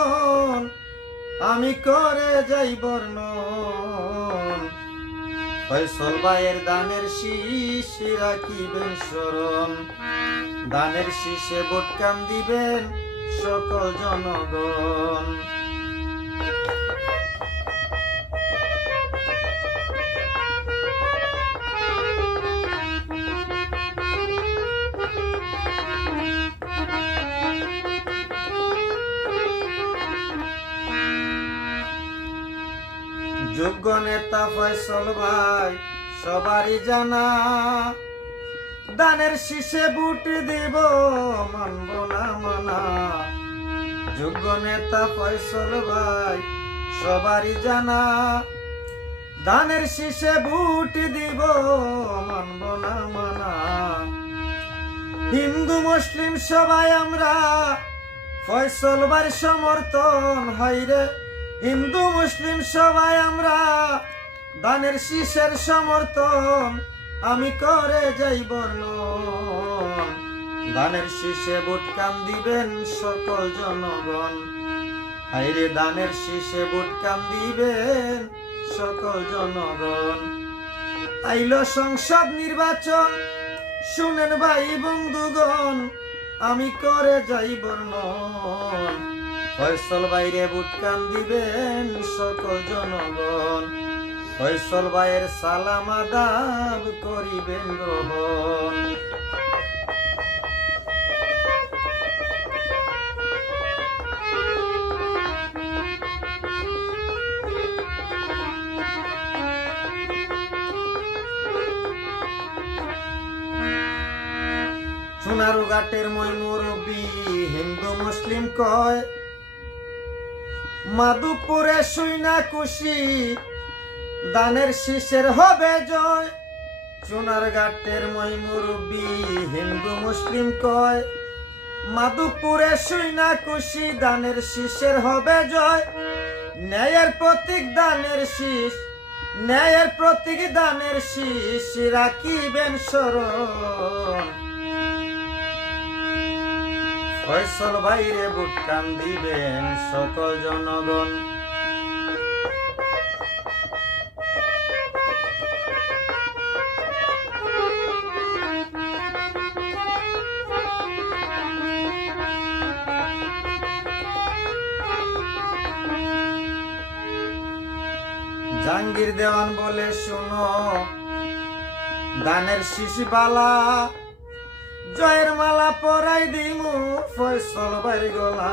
বন্ধুগণ আমি করে যাই বর্ণন। ফয়সল ভাইয়ের দানের শীষ রাখিবেন স্মরণ, দানের শীষে ভোটকাম দিবেন সকল জনগণ। যোগ্য নেতা ফয়সল ভাই সবারই জানা, দানের শীষে ভোট দিব মানব না মানা। যোগ্য নেতা ফয়সল ভাই সবারই জানা, দানের শীষে ভোট দিব মানব না মানা। হিন্দু মুসলিম সবাই আমরা ফয়সল ভাইয়ের সমর্থন হাইরে, হিন্দু মুসলিম সবাই আমরা দানের শীষের সমর্থন আমি করে যাই বর্ণন। দানের শীষে ভোটকাম দিবেন সকল জনগণ, হাইরে দানের শীষে ভোটকাম দিবেন সকল জনগণ। আইল সংসদ নির্বাচন শুনেন ভাই বন্ধুগণ আমি করে যাই বর্ণন। ফয়সল ভাইরে ভোটকাম দিবেন সকল জনগণ, ফয়সল ভাইয়ের সালাম আদাব করিবেন গ্রহণ। সোনারু ঘাটের মই মুরব্বী হিন্দু মুসলিম কয়, মাধুপুরে শুইনা খুশি দানের শীষের হবে জয়। সোনার ঘাটের মই মুরব্বী হিন্দু মুসলিম কয়, মাধুপুরে শুইনা খুশি দানের শীষের হবে জয়। ন্যায়ের প্রতীক দানের শীষ, ন্যায়ের প্রতীক দানের শীষ রাখিবেন স্মরণ। ফয়সল ভাইরে ভোটকাম দিবেন সকল জনগণ। জাহাঙ্গীর দেওয়ান বলে শুনো দানের শীষ বালা, জয়ের মালা পরাই দিমু ফয়সল ভাইয়ের গলা।